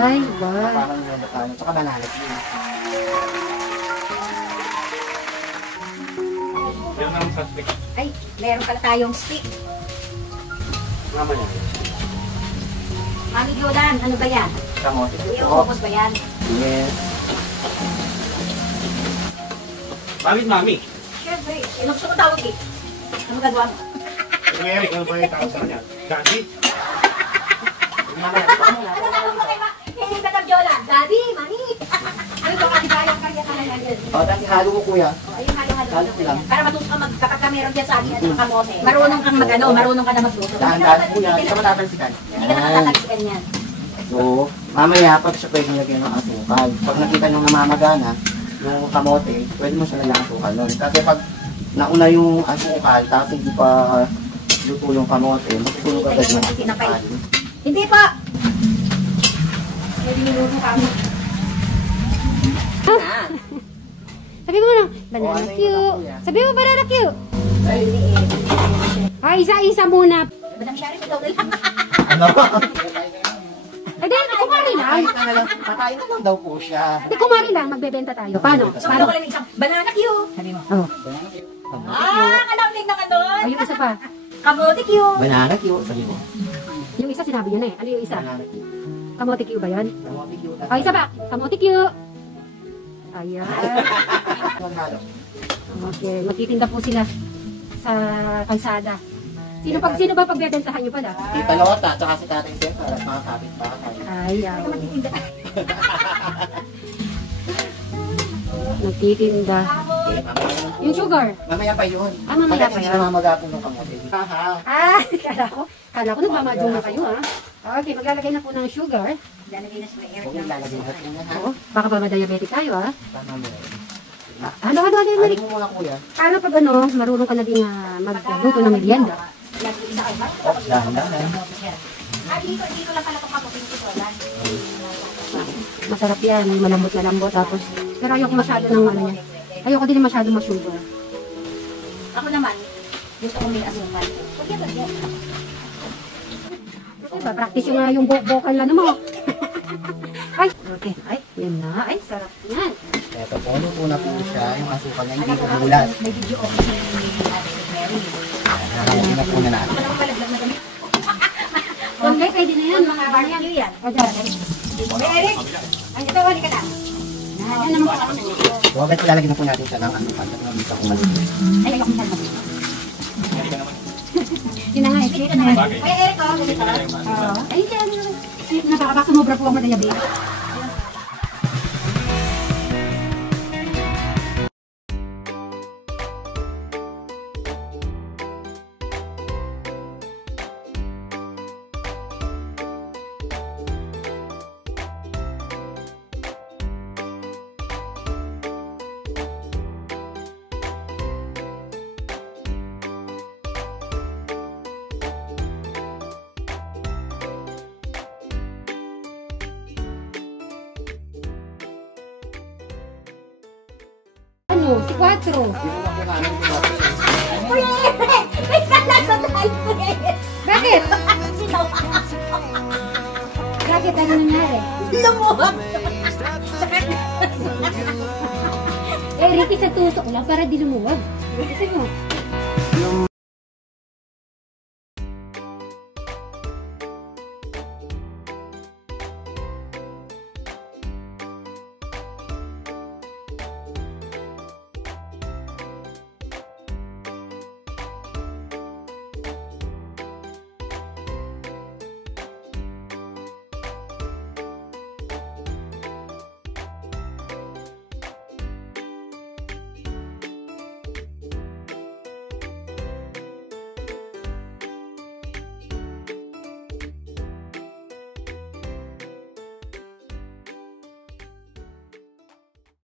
Ay, wow. Parang yung bukano. Tsaka banalag yun. Meron naman sa stick. Ay, meron pala tayong stick. Mamaya. Mami Yodan, ano ba yan? Kamote. Iuubos ba yan? Yes. Bakit mami? Siyempre, gusto ko tawag eh. Ano gagawa mo? Eric, ano ba yung tawag sa kanya? Daddy? Mamaya. Hindi ka Yodan. Daddy, mami. Ano ba kasi kaya yan? O, tapos halo ko kuya. Ayun, halo-halo Halo lang. lang. Para matuto ka kapag ka meron dyan sa akin at kamote. Marunong kang magano, marunong ka na magluto. Dahan-dahan kuya. Hindi ka matatalsikan. Hindi ka nakatatalsikan yan. So, mamaya pag siya pwede nilagyan ng asukal. Pag nakita nyo namamagana, yung kamote, pwede mo siya nilagyan ng asukal nun. Kasi pag nauna yung asukal, tapos hindi pa luto yung kamote, matutulog agad yung asukal. Hindi pa! Pwede niluto ka mo. Sabi mo lang, banana Q. Sabi mo, banana Q. Ay, isa-isa muna. Madam Shari, ikaw na lang. Ano? Hindi, kumari lang. Patayin na lang daw po siya. Hindi, kumari lang. Magbebenta tayo. Paano? So, ano ko lang isang banana Q. Sabi mo. Oh. Kalamig na ka doon. Ay, yung isa pa. Kamote Q. Banana cute, sabi mo. Yung isa sinabi yun eh. Ano yung isa? Banana cute. Kamote Q ba yun? Kamote cute. O, isa pa. Kamote Q. Ayan. Okay, magtitinda po sila sa kalsada. Sino ba pagbebentahan nyo pala? Tita Lota, tsaka si Tatay Sen, para mga kapit-bahay. Ayan. Nagtitinda. Okay, mamaya na. Yung sugar. Mamaya pa yun. Mamaya pa Hindi yun. na mamagapon ng kamote. Haha. Kala ko nagmamadyo na kayo ha. Okay, maglalagay na po ng sugar. Lalagay na sila air. Huwag yung lalagay natin yan ha. Oo, baka ba ma-diabetic tayo ha. Tama mo. Ano, Alin Eric? mo muna kuya. Paano pag ano, marunong ka na din magluto ng merienda? Nag-iisa kayo. Dahan-dahan. Dito lang pala itong kamote Q. Masarap yan, malambot. Tapos, pero ayoko masyado ng ano niya. Ayoko din masyado ma-sugar. Ako naman, gusto ko may asukal. Pagyan. Diba, practice yung yung vocal na mo. Ay, okay. Ay, yan na. Ay, sarap yan. Eto, puno po na po siya. Yung asukal niya, hindi umulat. May video ako si Ate Mary. Nakamutin na po na natin. Ako naman palaglag na kami. Okay, pwede na yan. Mga Barbecue yan. O, dyan. Eric! Ay, ito, hali ka na. Yan naman po. So, agad ilalagyan na po natin siya ng asukal. At nabisa kong maliit. Ay, ayoko masyado. Yun na nga, eh. Kuya Eric, oh, ganito. Ay, yan. Nakakabaka sumobra po ako ng diabetes. Ano? Si 4. Dito na po namin po natin. Kuya Eric! May salat sa tayo, Kuya Eric. Bakit? Sinaw. Bakit? Ano nangyari? Lumuwag. Eh, Ricky, sa tusok lang para di lumuwag. Kasi mo.